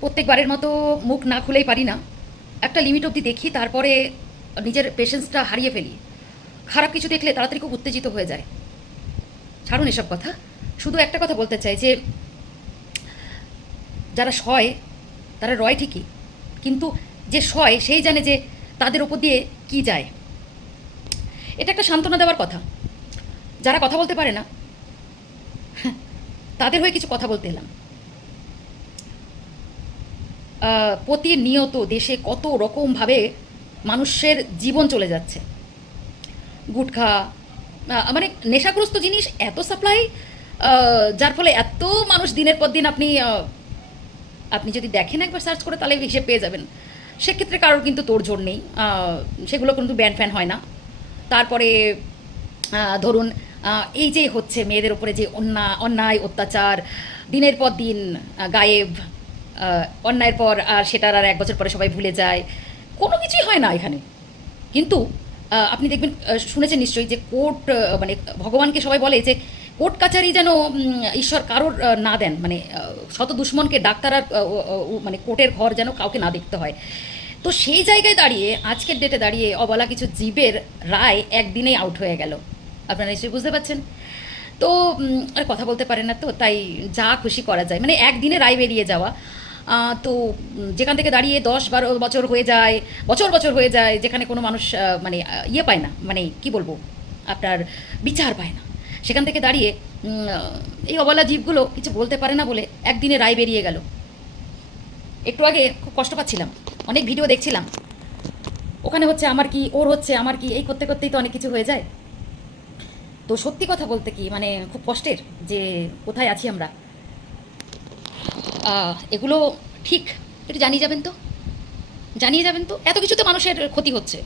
প্রত্যেকবারের মতো মুখ না খুলেই পারি না, একটা লিমিট অবধি দেখি, তারপরে নিজের পেশেন্সটা হারিয়ে ফেলি। খারাপ কিছু দেখলে তাড়াতাড়ি খুব উত্তেজিত হয়ে যায়। ছাড়ুন এসব কথা, শুধু একটা কথা বলতে চাই যে যারা সয় তারা রয় ঠিকই, কিন্তু যে সয় সেই জানে যে তাদের ওপর দিয়ে কি যায়। এটা একটা সান্ত্বনা দেওয়ার কথা। যারা কথা বলতে পারে না তাদের হয়ে কিছু কথা বলতে এলাম। প্রতিনিয়ত দেশে কত রকমভাবে মানুষের জীবন চলে যাচ্ছে। গুটখা, মানে নেশাগ্রস্ত জিনিস এত সাপ্লাই, যার ফলে এত মানুষ দিনের পর দিন, আপনি যদি দেখেন একবার সার্চ করে তাহলে হিসেব পেয়ে যাবেন। সেক্ষেত্রে কারোর কিন্তু তোড়জোড় নেই, সেগুলো কিন্তু ব্যান ফ্যান হয় না। তারপরে ধরুন এই যে হচ্ছে মেয়েদের উপরে যে অন্যায় অত্যাচার, দিনের পর দিন গায়েব, অন্যায়ের পর আর সেটার আর 1 বছর পরে সবাই ভুলে যায়, কোনো কিছুই হয় না এখানে। কিন্তু আপনি দেখবেন, শুনেছেন নিশ্চয়ই যে কোর্ট, মানে ভগবানকে সবাই বলে যে কোর্ট কাচারি যেন ঈশ্বর কারোর না দেন, মানে শত দুশ্মনকে ডাক্তার আর মানে কোর্টের ঘর যেন কাউকে না দেখতে হয়। তো সেই জায়গায় দাঁড়িয়ে আজকের ডেটে দাঁড়িয়ে অবলা কিছু জীবের রায় একদিনেই আউট হয়ে গেল। আপনারা নিশ্চয়ই বুঝতে পারছেন। তো আর কথা বলতে পারে না, তো তাই যা খুশি করা যায়, মানে একদিনে রায় বেরিয়ে যাওয়া। তো যেখান থেকে দাঁড়িয়ে 10-12 বছর হয়ে যায়, বছর বছর হয়ে যায়, যেখানে কোনো মানুষ মানে ইয়ে পায় না, মানে কি বলবো, আপনার বিচার পায় না, সেখান থেকে দাঁড়িয়ে এই অবলা জীবগুলো কিছু বলতে পারে না বলে একদিনে রায় বেরিয়ে গেল। একটু আগে খুব কষ্ট পাচ্ছিলাম, অনেক ভিডিও দেখছিলাম, ওখানে হচ্ছে আমার কি, ওর হচ্ছে আমার কি, এই করতে করতেই তো অনেক কিছু হয়ে যায়। তো সত্যি কথা বলতে কি, মানে খুব কষ্টের যে কোথায় আছি আমরা। এগুলো ঠিক একটু জানিয়ে যাবেন তো, জানিয়ে যাবেন তো। এত কিছুতে মানুষের ক্ষতি হচ্ছে,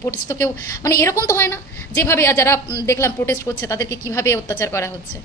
প্রোটেস্ট তো কেউ, মানে এরকম তো হয় না যেভাবে যারা দেখলাম প্রোটেস্ট করছে তাদেরকে কিভাবে অত্যাচার করা হচ্ছে।